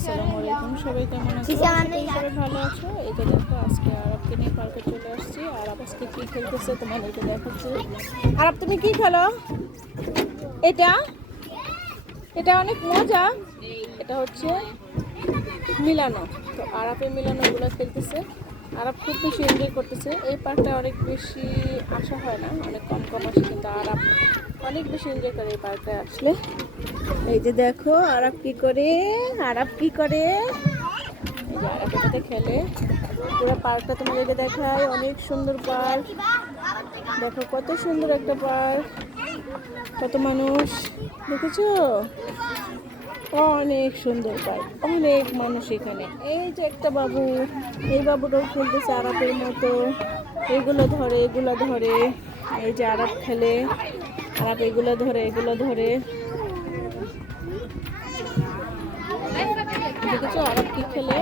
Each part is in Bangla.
আসসালামু আলাইকুম। সবাই কেমন আছো সবাই ভালো আছো। তো দেখো আজকে আরবকে নিয়ে পার্কে চলে আসছি। আর আজকে কি খেলতেছে তোমাদেরকে দেখাচ্ছি। আরব তুমি কি খেলো? এটা? এটা অনেক মজা। এটা হচ্ছে মিলানো। তো আরাপে মিলানোগুলো খেলতেছে। আরব খুব বেশি এনজয় করতেছে। এই পার্কটা অনেক বেশি আসা হয় না অনেক কম কম আসে কিন্তু আরব অনেক বেশি এনজয় করে এই পার্কটা আসলে। এই যে দেখো আরব কি করে? আরব কি করে? এটাতে খেলে। পুরো পার্কটা তোমাদেরকে দেখায়। অনেক সুন্দর পার্ক। দেখো কত সুন্দর একটা পার্ক। কত মানুষ। দেখেছ? অনেক সুন্দর পার্ক। অনেক মানুষ এখানে। এই যে একটা বাবু। এই বাবুটাও খেলতেছে আরাপের মতো। এগুলো ধরে এগুলো ধরে। এই যে আরাপ খেলে। আরাপ এগুলো ধরে এগুলো ধরে। দেখেছ আরব কি খেলে?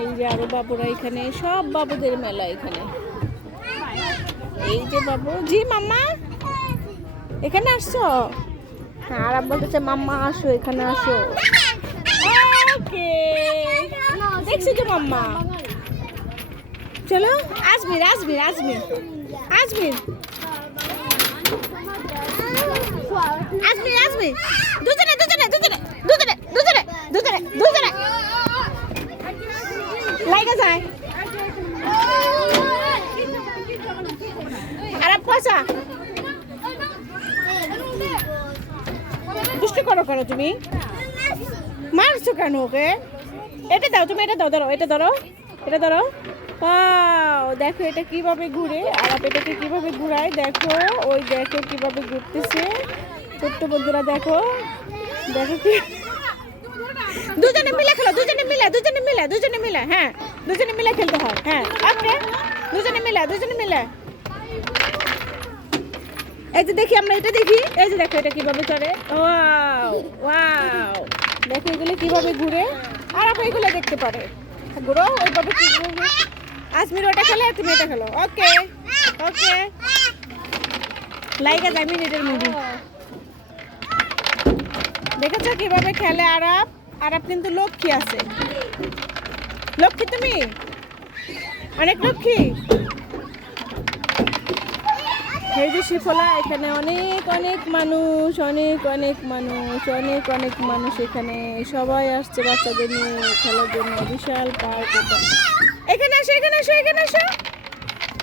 এই যে আরও বাবুরা এখানে, সব বাবুদের মেলা এখানে। এই যে বাবু, জি, মাম্মা? এখানে আসছো? হ্যাঁ আর বলতেছে, মাম্মা, আসো, এখানে আসো। ওকে। দেখছি তো, মাম্মা। চলো, আজমির আজমির আজমির আজমির। আজমির আজমির। দুজনে দুজনে দুজনে দুজনে দুজনে দুজনে দুজনে। লাইগা যায়। আরে পয়সা দুষ্ট করো করো তুমি? মারছো কেন ওকে? এটা দাও তুমি, এটা দাও, ধরো, এটা ধরো এটা ধরো। দেখো এটা কীভাবে ঘুরে? আর এটাকে কীভাবে ঘুরায়? দেখো, ওই দেখো কীভাবে ঘুরতেছে। ছোট্ট বন্ধুরা, দেখো। দেখো কি? দুজনে মিলে খেলো, দুজনে মিলে দুজনে মিলে দুজনে মিলে হ্যাঁ। দুজনে মিলে খেলতে হয় হ্যাঁ। ওকে। দুজনে মিলে দুজনে মিলে। এই যে দেখি আমরা এটা দেখি। এই যে দেখো এটা কীভাবে চলে। ওয়াও ওয়াও দেখো এগুলো কীভাবে ঘুরে? আর আপনি এগুলো দেখতে পারে। ঘুরো, ওইভাবে আজমির ওটা খেলে, তুমি এটা খেলো। ওকে ওকে লাইকা যায় মিনিটের মুভি দেখেছ কীভাবে খেলে আরব আরব কিন্তু লক্ষ্মী আছে। লক্ষ্মী তুমি? অনেক লক্ষ্মী? এই যে শিফলা, এখানে অনেক অনেক মানুষ, অনেক অনেক মানুষ, অনেক অনেক মানুষ এখানে। সবাই আসছে বাচ্চাদের নিয়ে খেলার জন্য। বিশাল পার্ক এখানে আসো এখানে আসো এখানে আসো।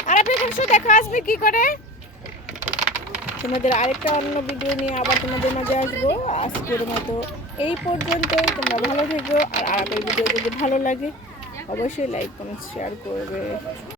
আর আপনি এখানে এসো দেখো আসবে কি করে। তোমাদের আরেকটা অন্য ভিডিও নিয়ে আবার তোমাদের মাঝে আসব আজকের মতো। এই পর্যন্ত তোমরা ভালো থেকো। আর এই ভিডিও যদি ভালো লাগে, অবশ্যই লাইক কমেন্ট শেয়ার করবে।